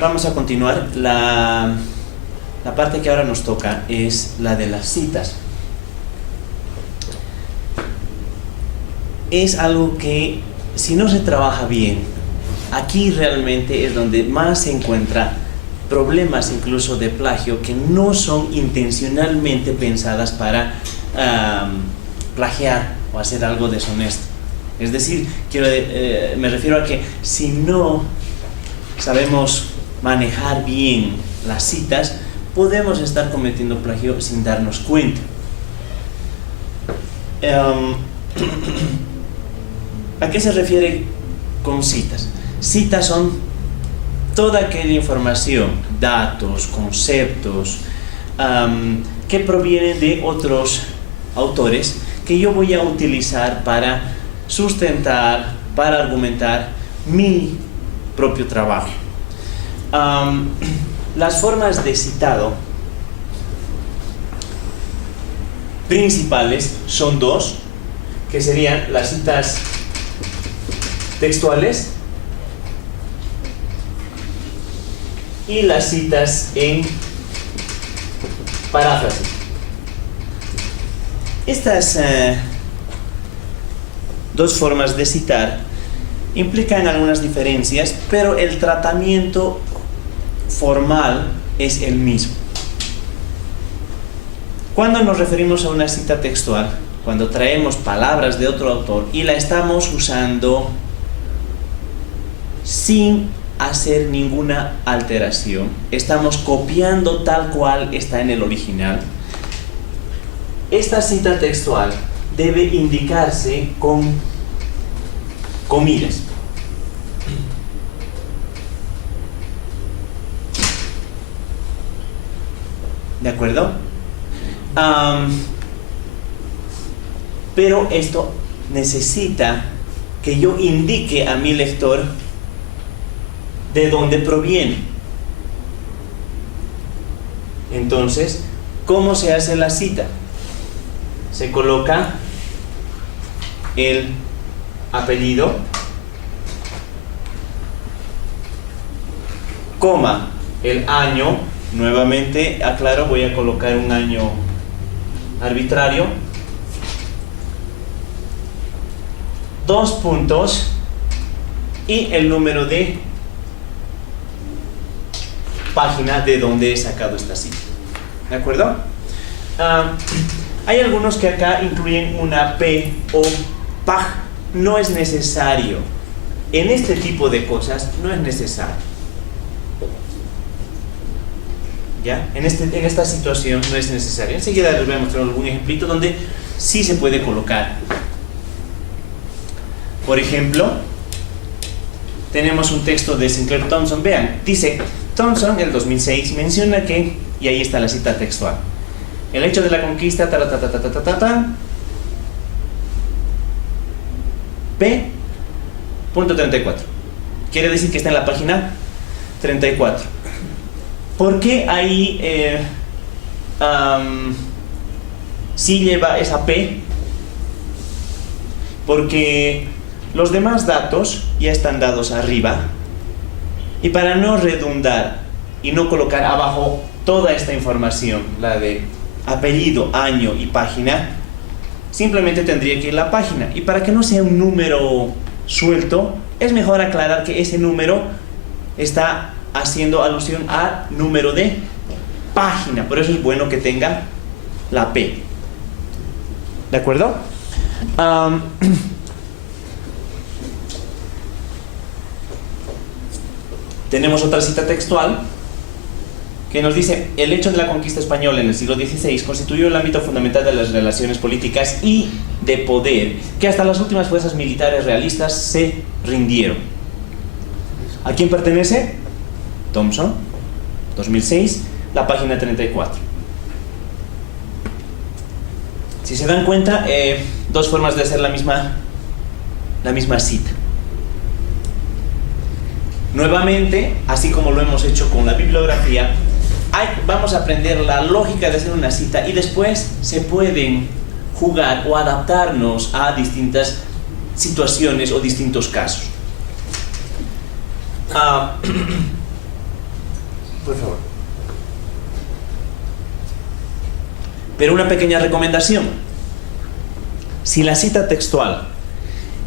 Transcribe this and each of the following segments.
Vamos a continuar. La parte que ahora nos toca es la de las citas. Es algo que, si no se trabaja bien, aquí realmente es donde más se encuentra problemas incluso de plagio que no son intencionalmente pensadas para plagiar o hacer algo deshonesto. Es decir, me refiero a que si no sabemos manejar bien las citas, podemos estar cometiendo plagio sin darnos cuenta. ¿A qué se refiere con citas? Citas son toda aquella información, datos, conceptos, que provienen de otros autores que yo voy a utilizar para sustentar, para argumentar mi propio trabajo. Las formas de citado principales son dos, que serían las citas textuales y las citas en paráfrasis. Estas dos formas de citar implican algunas diferencias, pero el tratamiento formal es el mismo. Cuando nos referimos a una cita textual, cuando traemos palabras de otro autor y la estamos usando sin hacer ninguna alteración, estamos copiando tal cual está en el original, esta cita textual debe indicarse con comillas. ¿De acuerdo? Pero esto necesita que yo indique a mi lector de dónde proviene. Entonces, ¿cómo se hace la cita? Se coloca el apellido, coma, el año. Nuevamente, aclaro, voy a colocar un año arbitrario, 2 puntos y el número de página de donde he sacado esta cita. ¿De acuerdo? Hay algunos que acá incluyen una P o PAG. No es necesario. En este tipo de cosas no es necesario. ¿Ya? En esta situación no es necesario. Enseguida les voy a mostrar algún ejemplito donde sí se puede colocar. Por ejemplo, tenemos un texto de Sinclair Thompson. Vean, dice Thompson, el 2006, menciona que, y ahí está la cita textual, el hecho de la conquista, P.34. Quiere decir que está en la página 34. ¿Por qué ahí sí lleva esa P? Porque los demás datos ya están dados arriba, y para no redundar y no colocar abajo toda esta información, la de apellido, año y página, simplemente tendría que ir la página. Y para que no sea un número suelto, es mejor aclarar que ese número está haciendo alusión al número de página. Por eso es bueno que tenga la P. ¿De acuerdo? Tenemos otra cita textual que nos dice: el hecho de la conquista española en el siglo XVI constituyó el ámbito fundamental de las relaciones políticas y de poder, que hasta las últimas fuerzas militares realistas se rindieron. ¿A quién pertenece? Thompson, 2006, la página 34. Si se dan cuenta, dos formas de hacer la misma cita. Nuevamente, así como lo hemos hecho con la bibliografía, vamos a aprender la lógica de hacer una cita y después se pueden jugar o adaptarnos a distintas situaciones o distintos casos. Por favor. Pero una pequeña recomendación. Si la cita textual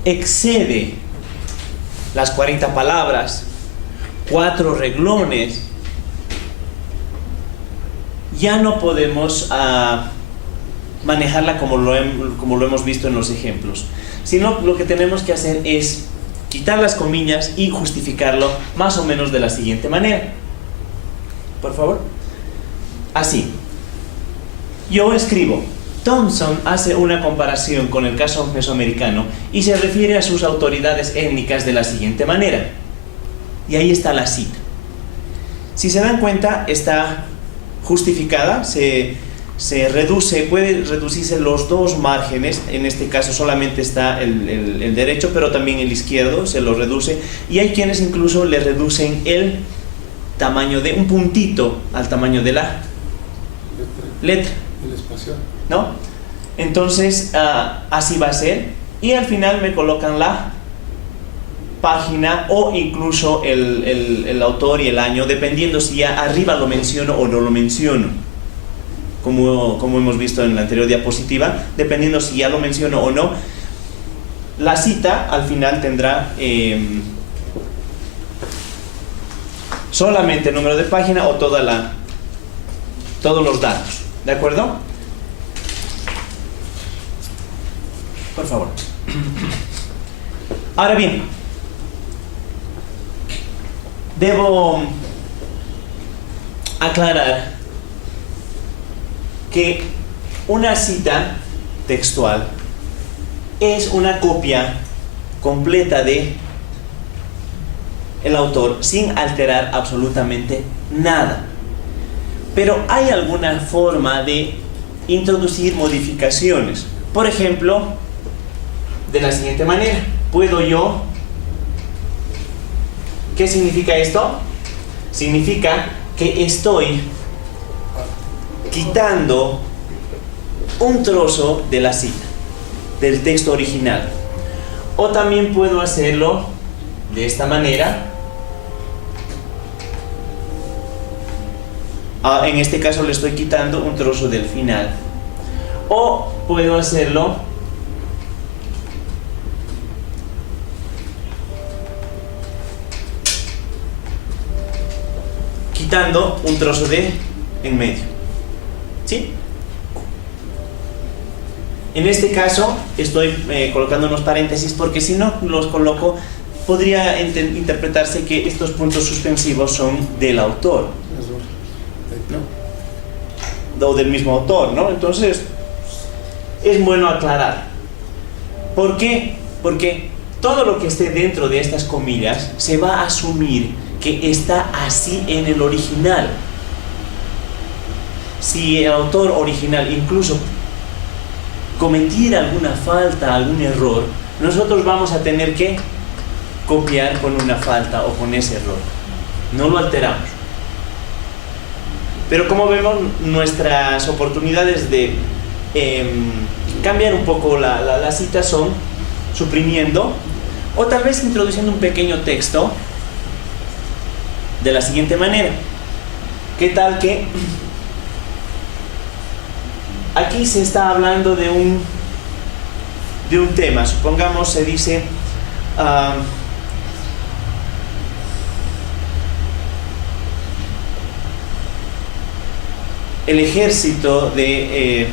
excede las 40 palabras, 4 renglones, ya no podemos manejarla como lo hemos visto en los ejemplos, sino lo que tenemos que hacer es quitar las comillas y justificarlo más o menos de la siguiente manera. Por favor. Así. Yo escribo: Thompson hace una comparación con el caso mesoamericano y se refiere a sus autoridades étnicas de la siguiente manera. Y ahí está la cita. Si se dan cuenta, está justificada, se reduce, puede reducirse los dos márgenes. En este caso solamente está el derecho, pero también el izquierdo se lo reduce, y hay quienes incluso le reducen el tamaño de un puntito al tamaño de la letra. El espacial. ¿No? Entonces, así va a ser, y al final me colocan la página o incluso el autor y el año, dependiendo si ya arriba lo menciono o no lo menciono, como hemos visto en la anterior diapositiva. Dependiendo si ya lo menciono o no, la cita al final tendrá solamente el número de página o todos los datos. ¿De acuerdo? Por favor. Ahora bien, debo aclarar que una cita textual es una copia completa de el autor sin alterar absolutamente nada. Pero hay alguna forma de introducir modificaciones. Por ejemplo, de la siguiente manera. Puedo yo... ¿Qué significa esto? Significa que estoy quitando un trozo de la cita, del texto original. O también puedo hacerlo de esta manera. En este caso le estoy quitando un trozo del final. O puedo hacerlo quitando un trozo de en medio. ¿Sí? En este caso estoy colocando unos paréntesis porque si no los coloco podría interpretarse que estos puntos suspensivos son del autor, ¿no? O del mismo autor, ¿no? Entonces es bueno aclarar. ¿Por qué? Porque todo lo que esté dentro de estas comillas se va a asumir que está así en el original. Si el autor original incluso cometiera alguna falta, algún error, nosotros vamos a tener que copiar con una falta o con ese error. No lo alteramos. Pero como vemos, nuestras oportunidades de cambiar un poco la cita son suprimiendo o tal vez introduciendo un pequeño texto de la siguiente manera. ¿Qué tal que aquí se está hablando de un tema? Supongamos se dice el ejército de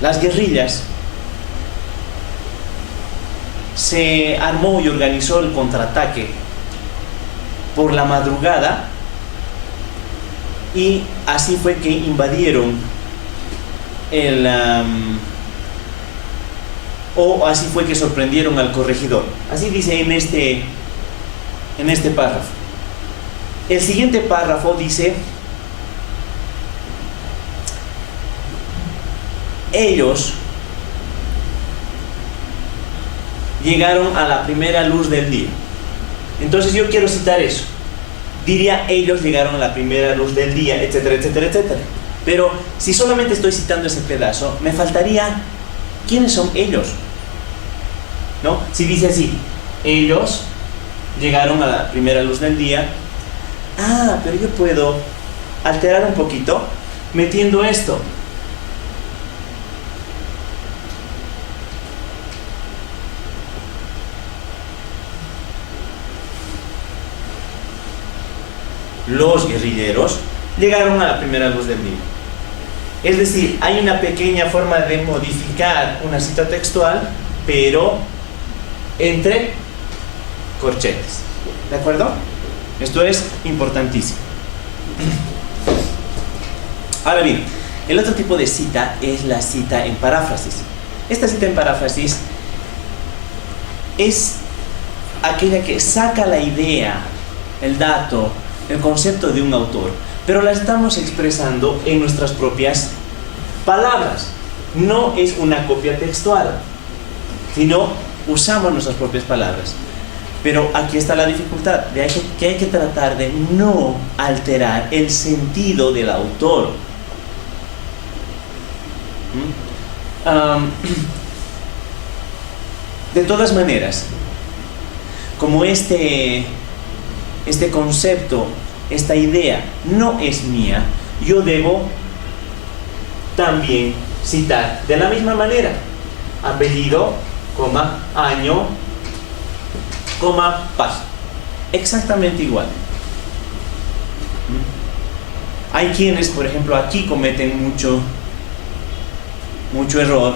las guerrillas se armó y organizó el contraataque por la madrugada y así fue que invadieron o así fue que sorprendieron al corregidor. Así dice en este párrafo. El siguiente párrafo dice: ellos llegaron a la primera luz del día. Entonces yo quiero citar eso. Diría: ellos llegaron a la primera luz del día, etcétera, etcétera, etcétera. Pero si solamente estoy citando ese pedazo, me faltaría ¿quiénes son ellos? ¿No? Si dice así: ellos llegaron a la primera luz del día. Pero yo puedo alterar un poquito metiendo esto. Los guerrilleros llegaron a la primera luz del día. Es decir, hay una pequeña forma de modificar una cita textual, pero entre corchetes. ¿De acuerdo? Esto es importantísimo. Ahora bien, el otro tipo de cita es la cita en paráfrasis. Esta cita en paráfrasis es aquella que saca la idea, el dato, el concepto de un autor, pero la estamos expresando en nuestras propias palabras. No es una copia textual, sino usamos nuestras propias palabras. Pero aquí está la dificultad, de que hay que tratar de no alterar el sentido del autor. De todas maneras, como este concepto, esta idea no es mía, yo debo también citar de la misma manera: apellido, coma, año, coma, página. Exactamente igual. Hay quienes, por ejemplo, aquí cometen mucho error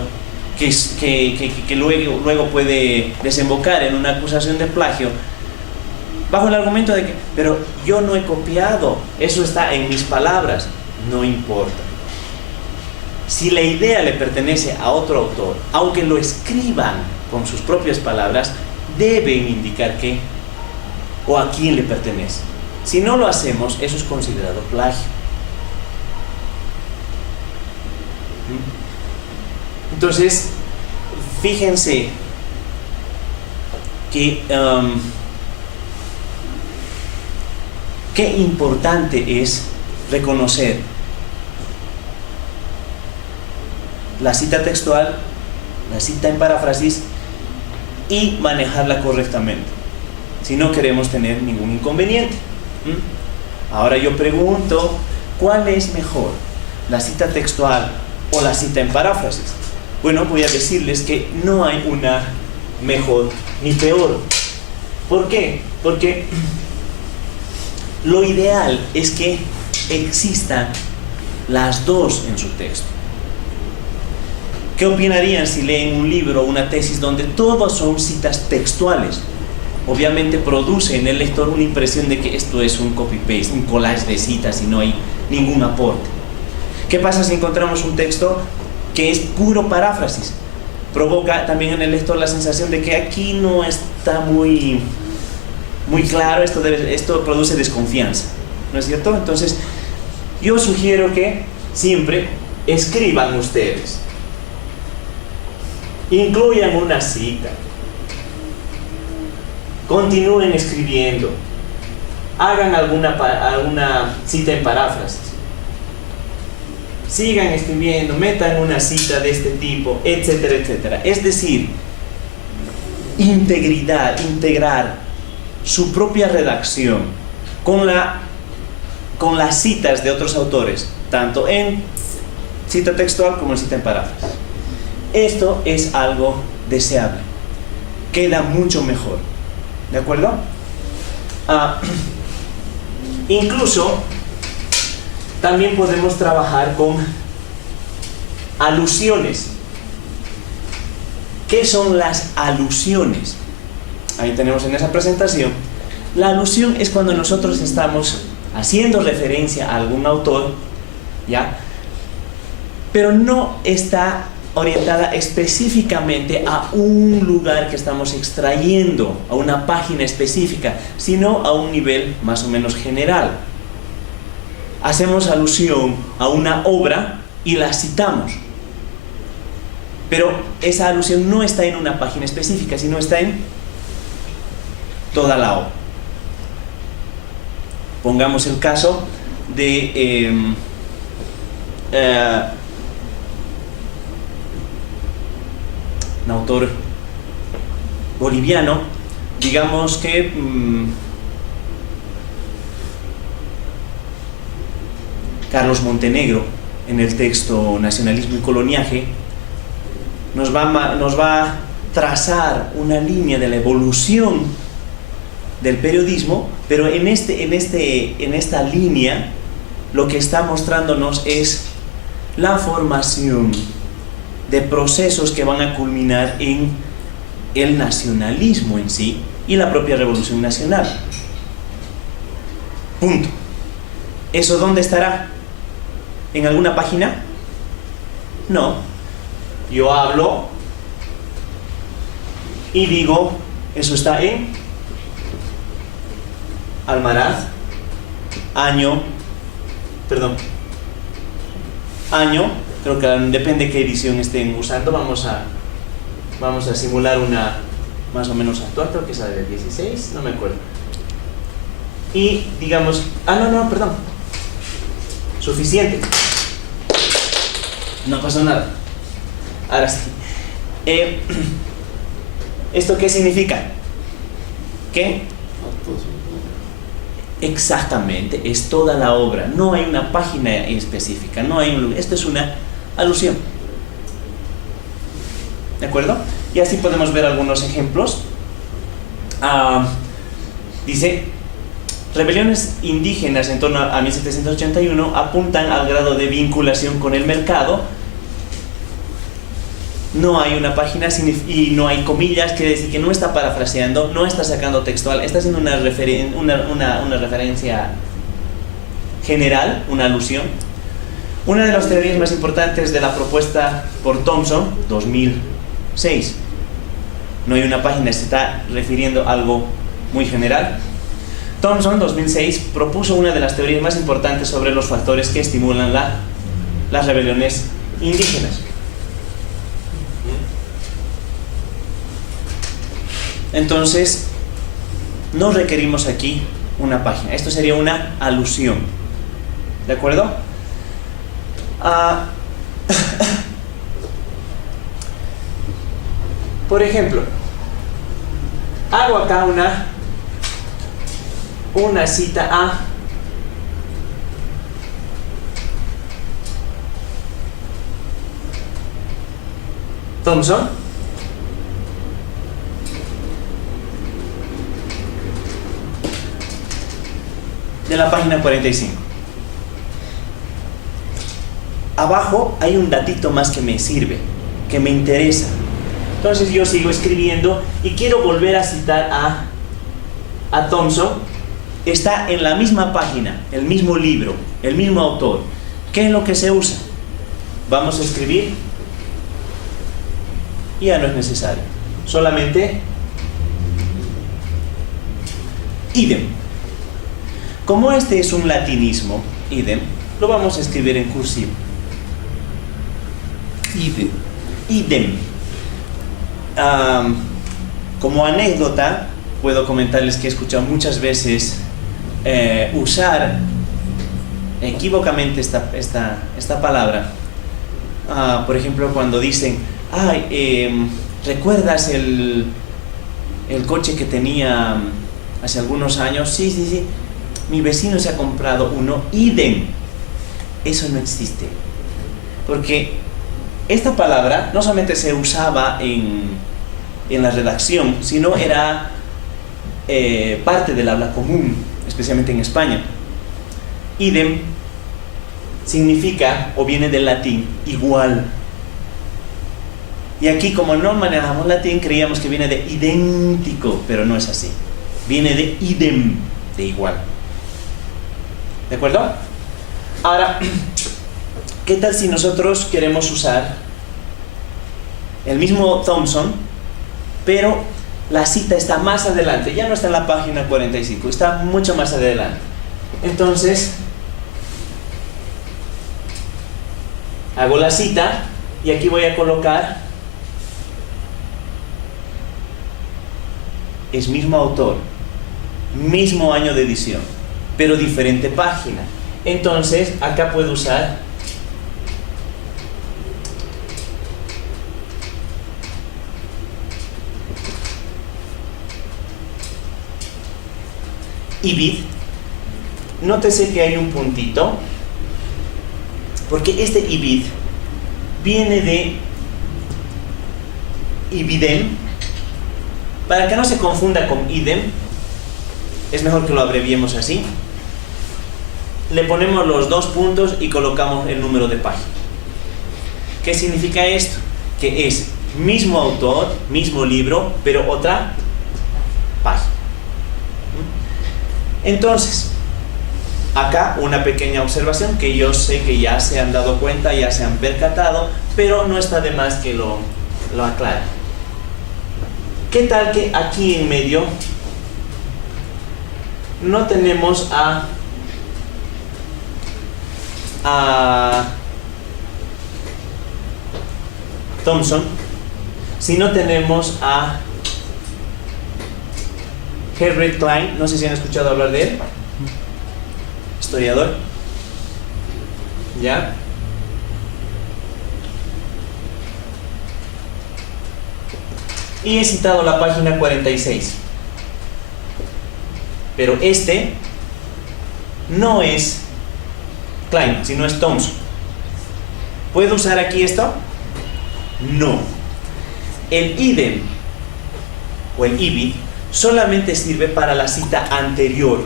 que luego puede desembocar en una acusación de plagio, bajo el argumento de que, pero yo no he copiado, eso está en mis palabras. No importa. Si la idea le pertenece a otro autor, aunque lo escriban con sus propias palabras, deben indicar qué o a quién le pertenece. Si no lo hacemos, eso es considerado plagio. Entonces, fíjense que qué importante es reconocer la cita textual, la cita en paráfrasis, y manejarla correctamente, si no queremos tener ningún inconveniente. Ahora yo pregunto, ¿cuál es mejor? ¿La cita textual o la cita en paráfrasis? Bueno, voy a decirles que no hay una mejor ni peor. ¿Por qué? Porque lo ideal es que existan las dos en su texto. ¿Qué opinarían si leen un libro o una tesis donde todas son citas textuales? Obviamente produce en el lector una impresión de que esto es un copy-paste, un collage de citas y no hay ningún aporte. ¿Qué pasa si encontramos un texto que es puro paráfrasis? Provoca también en el lector la sensación de que aquí no está muy claro, esto produce desconfianza, ¿no es cierto? Entonces, yo sugiero que siempre escriban ustedes, incluyan una cita, continúen escribiendo, hagan alguna cita en paráfrasis, sigan escribiendo, metan una cita de este tipo, etcétera, etcétera. Es decir, integrar su propia redacción con las citas de otros autores, tanto en cita textual como en cita en paráfrasis. Esto es algo deseable, queda mucho mejor, ¿de acuerdo? Incluso también podemos trabajar con alusiones. ¿Qué son las alusiones? Ahí tenemos en esa presentación. La alusión es cuando nosotros estamos haciendo referencia a algún autor, ¿ya? Pero no está orientada específicamente a un lugar que estamos extrayendo, a una página específica, sino a un nivel más o menos general. Hacemos alusión a una obra y la citamos, pero esa alusión no está en una página específica, sino está en toda la obra. Pongamos el caso de un autor boliviano, digamos que Carlos Montenegro en el texto Nacionalismo y Coloniaje, nos va a trazar una línea de la evolución del periodismo, pero en esta línea lo que está mostrándonos es la formación de procesos que van a culminar en el nacionalismo en sí y la propia revolución nacional. Punto. ¿Eso dónde estará? ¿En alguna página? No. Yo hablo y digo, eso está en Almaraz, año, creo que depende qué edición estén usando, vamos a simular una más o menos actual, creo que es la del 16, no me acuerdo. Y digamos, perdón, suficiente, no pasó nada. Ahora sí. ¿Esto qué significa? ¿Qué? Exactamente, es toda la obra, no hay una página específica, esto es una alusión. ¿De acuerdo? Y así podemos ver algunos ejemplos. Dice, rebeliones indígenas en torno a 1781 apuntan al grado de vinculación con el mercado. No hay una página y no hay comillas, quiere decir que no está parafraseando, no está sacando textual, está haciendo una referencia general, una alusión. Una de las teorías más importantes de la propuesta por Thompson, 2006. No hay una página, se está refiriendo a algo muy general. Thompson, 2006, propuso una de las teorías más importantes sobre los factores que estimulan las rebeliones indígenas. Entonces, no requerimos aquí una página. Esto sería una alusión. ¿De acuerdo? Por ejemplo, hago acá una cita a Thompson. De la página 45. Abajo hay un datito más que me sirve, que me interesa. Entonces yo sigo escribiendo y quiero volver a citar a Thompson. Está en la misma página, el mismo libro, el mismo autor. ¿Qué es lo que se usa? Vamos a escribir y ya no es necesario. Solamente idem. Como este es un latinismo, idem, lo vamos a escribir en cursivo. Idem. Como anécdota, puedo comentarles que he escuchado muchas veces usar equívocamente esta palabra. Por ejemplo, cuando dicen, ¿recuerdas el coche que tenía hace algunos años? Sí. Mi vecino se ha comprado uno, idem. Eso no existe. Porque esta palabra no solamente se usaba en la redacción, sino era parte del habla común, especialmente en España. Idem significa, o viene del latín, igual. Y aquí, como no manejamos latín, creíamos que viene de idéntico, pero no es así. Viene de idem, de igual. ¿De acuerdo? Ahora, ¿qué tal si nosotros queremos usar el mismo Thompson, pero la cita está más adelante? Ya no está en la página 45, está mucho más adelante. Entonces, hago la cita y aquí voy a colocar es mismo autor, mismo año de edición, pero diferente página. Entonces, acá puedo usar ibid. Nótese que hay un puntito Porque este ibid viene de ibidem. Para que no se confunda con idem, es mejor que lo abreviemos así. Le ponemos los 2 puntos y colocamos el número de página. ¿Qué significa esto? Que es mismo autor, mismo libro, pero otra página. Entonces, acá una pequeña observación que yo sé que ya se han dado cuenta, ya se han percatado, pero no está de más que lo aclare. ¿Qué tal que aquí en medio no tenemos a Thompson, sino tenemos a Herbert Klein? No sé si han escuchado hablar de él, historiador, ¿ya? Y he citado la página 46. Pero este no es Klein, sino es Thompson. ¿Puedo usar aquí esto? No. El idem o el ibid solamente sirve para la cita anterior.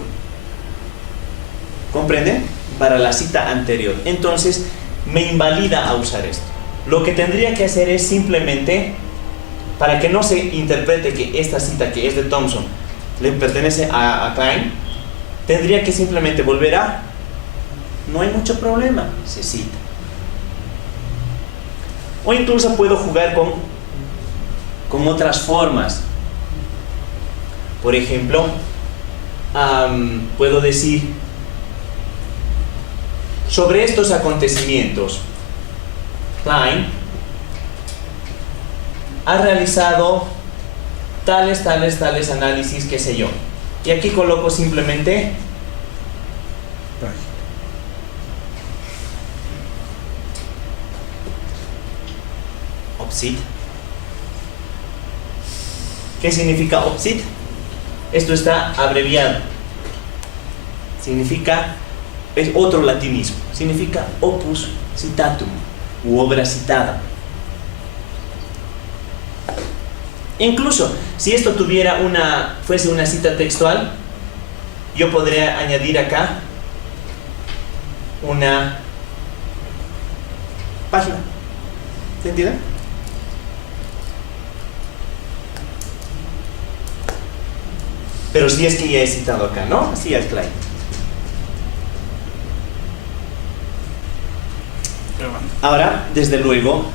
¿Comprenden? Para la cita anterior. Entonces me invalida a usar esto. Lo que tendría que hacer es simplemente, para que no se interprete que esta cita que es de Thompson le pertenece a Klein, tendría que simplemente volver a, no hay mucho problema, se cita. O incluso puedo jugar con otras formas. Por ejemplo, puedo decir, sobre estos acontecimientos, Klein ha realizado tales análisis, qué sé yo. Y aquí coloco simplemente OPSIT. ¿Qué significa OPSIT? Esto está abreviado. Significa, es otro latinismo. Significa opus citatum, u obra citada. Incluso, si esto fuese una cita textual, yo podría añadir acá una página. ¿Se entiende? Pero si es que ya he citado acá, ¿no? Así es Klein. Ahora, desde luego,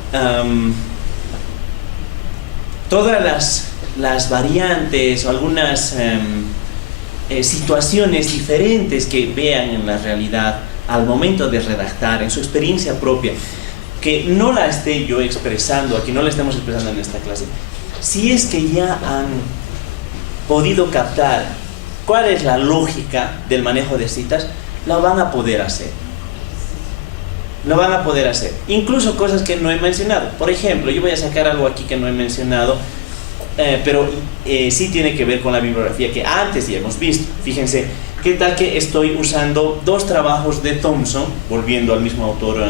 todas las variantes o algunas situaciones diferentes que vean en la realidad al momento de redactar, en su experiencia propia, que no la esté yo expresando aquí, no la estemos expresando en esta clase, si es que ya han podido captar cuál es la lógica del manejo de citas, la van a poder hacer. Lo van a poder hacer. Incluso cosas que no he mencionado. Por ejemplo, yo voy a sacar algo aquí que no he mencionado, pero sí tiene que ver con la bibliografía que antes ya hemos visto. Fíjense, ¿qué tal que estoy usando 2 trabajos de Thompson, volviendo al mismo autor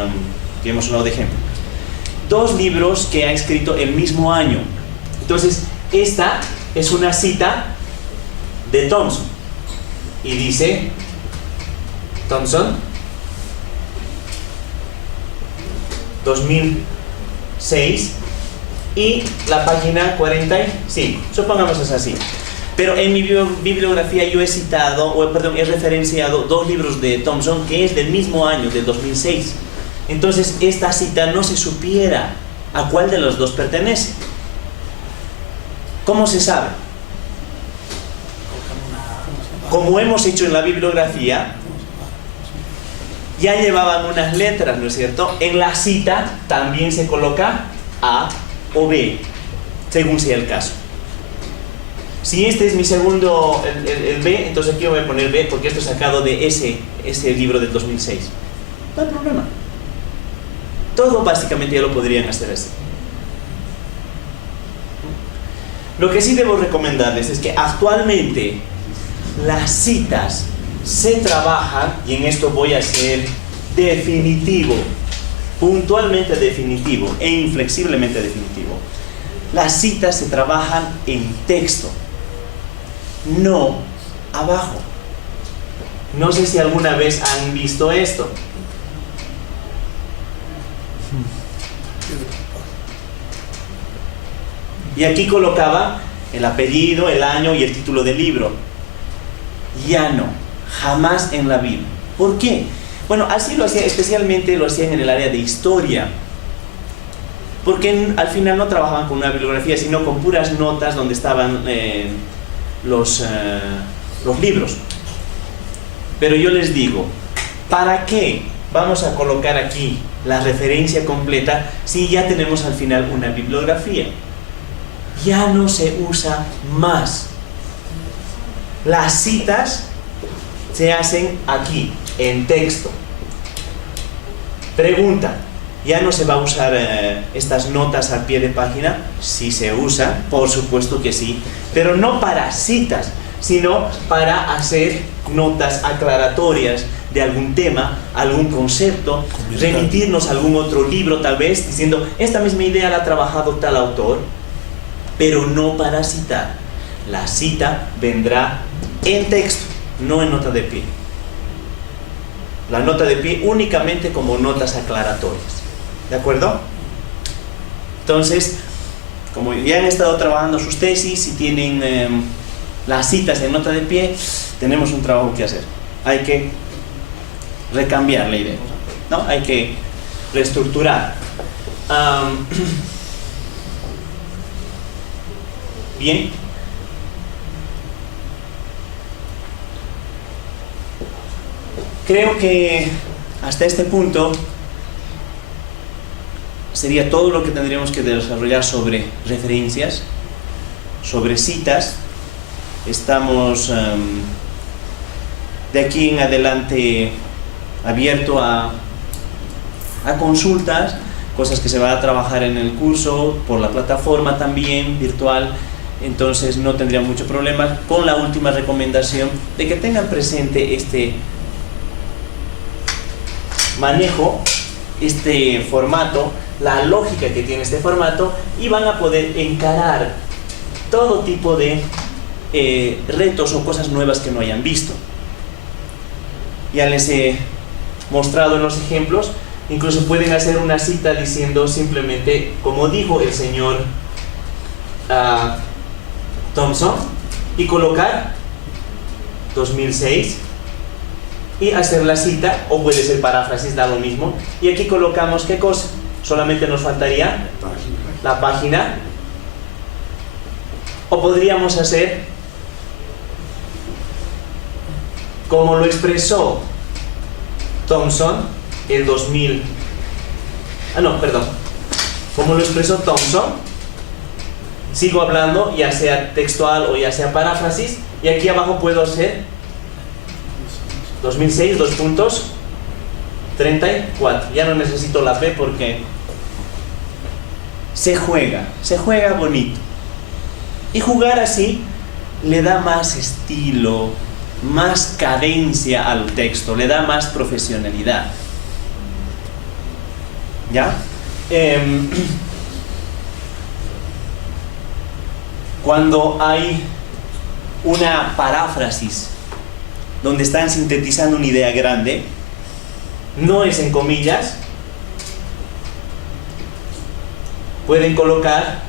que hemos hablado de ejemplo? 2 libros que ha escrito el mismo año. Entonces, esta es una cita de Thompson. Y dice, Thompson, 2006, y la página 45, supongamos es así. Pero en mi bibliografía yo he citado, he referenciado 2 libros de Thompson que es del mismo año, del 2006. Entonces esta cita no se supiera a cuál de los 2 pertenece. ¿Cómo se sabe? Como hemos hecho en la bibliografía, ya llevaban unas letras, ¿no es cierto? En la cita también se coloca A o B, según sea el caso. Si este es mi segundo, el B, entonces aquí voy a poner B porque esto es sacado de ese libro del 2006. No hay problema. Todo básicamente ya lo podrían hacer así. Lo que sí debo recomendarles es que actualmente las citas se trabajan, y en esto voy a ser definitivo, puntualmente definitivo e inflexiblemente definitivo. Las citas se trabajan en texto, no abajo. No sé si alguna vez han visto esto. Y aquí colocaba el apellido, el año y el título del libro. Ya no, jamás en la vida. ¿Por qué? Bueno, así lo hacía, especialmente lo hacían en el área de historia. Porque al final no trabajaban con una bibliografía, sino con puras notas donde estaban los libros. Pero yo les digo, ¿para qué vamos a colocar aquí la referencia completa si ya tenemos al final una bibliografía? Ya no se usa más. Las citas se hacen aquí, en texto. Pregunta, ¿ya no se va a usar estas notas al pie de página? Sí se usa, por supuesto que sí, pero no para citas, sino para hacer notas aclaratorias de algún tema, algún concepto, remitirnos a algún otro libro tal vez, diciendo, esta misma idea la ha trabajado tal autor, pero no para citar. La cita vendrá en texto, no en nota de pie. La nota de pie únicamente como notas aclaratorias. ¿De acuerdo? Entonces, como ya han estado trabajando sus tesis y tienen las citas en nota de pie, tenemos un trabajo que hacer. Hay que recambiar la idea, ¿no? Hay que reestructurar. Bien. Creo que hasta este punto sería todo lo que tendríamos que desarrollar sobre referencias, sobre citas. Estamos de aquí en adelante abierto a consultas, cosas que se va a trabajar en el curso, por la plataforma también, virtual. Entonces no tendría mucho problema, con la última recomendación de que tengan presente este manejo, este formato, la lógica que tiene este formato, y van a poder encarar todo tipo de retos o cosas nuevas que no hayan visto. Ya les he mostrado en los ejemplos, incluso pueden hacer una cita diciendo simplemente, como dijo el señor Thompson, y colocar 2006 y hacer la cita, o puede ser paráfrasis, da lo mismo, y aquí colocamos ¿qué cosa? Solamente nos faltaría la página, o podríamos hacer como lo expresó Thompson el 2000, como lo expresó Thompson. Sigo hablando, ya sea textual o ya sea paráfrasis, y aquí abajo puedo hacer 2006, 2 puntos, 34. Ya no necesito la P porque se juega bonito. Y jugar así le da más estilo, más cadencia al texto, le da más profesionalidad. ¿Ya? Cuando hay una paráfrasis donde están sintetizando una idea grande, no es en comillas, pueden colocar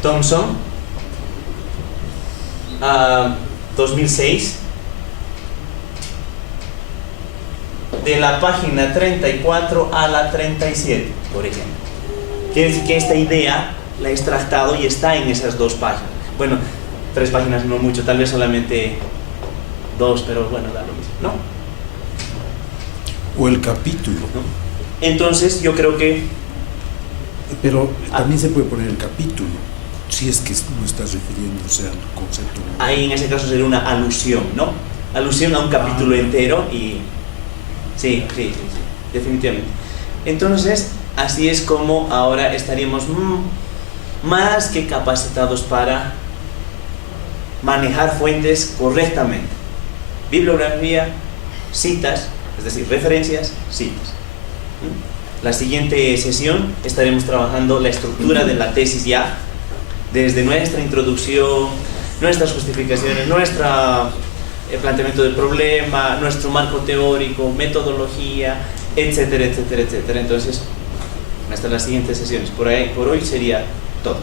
Thompson 2006 de la página 34 a la 37, por ejemplo. Quiere decir que esta idea la he extractado y está en esas 2 páginas. Bueno, 3 páginas no mucho, tal vez solamente 2, pero bueno, da lo mismo, ¿no? O el capítulo, ¿no? Entonces yo creo que... Pero también se puede poner el capítulo, si es que no estás refiriéndose al concepto. Ahí en ese caso sería una alusión, ¿no? Alusión a un capítulo entero y... Sí, definitivamente. Entonces, así es como ahora estaríamos más que capacitados para manejar fuentes correctamente. Bibliografía, citas, es decir, referencias, citas. La siguiente sesión estaremos trabajando la estructura de la tesis ya, desde nuestra introducción, nuestras justificaciones, nuestro planteamiento del problema, nuestro marco teórico, metodología, etcétera, etcétera, etcétera. Entonces, hasta las siguientes sesiones. Por hoy sería todo.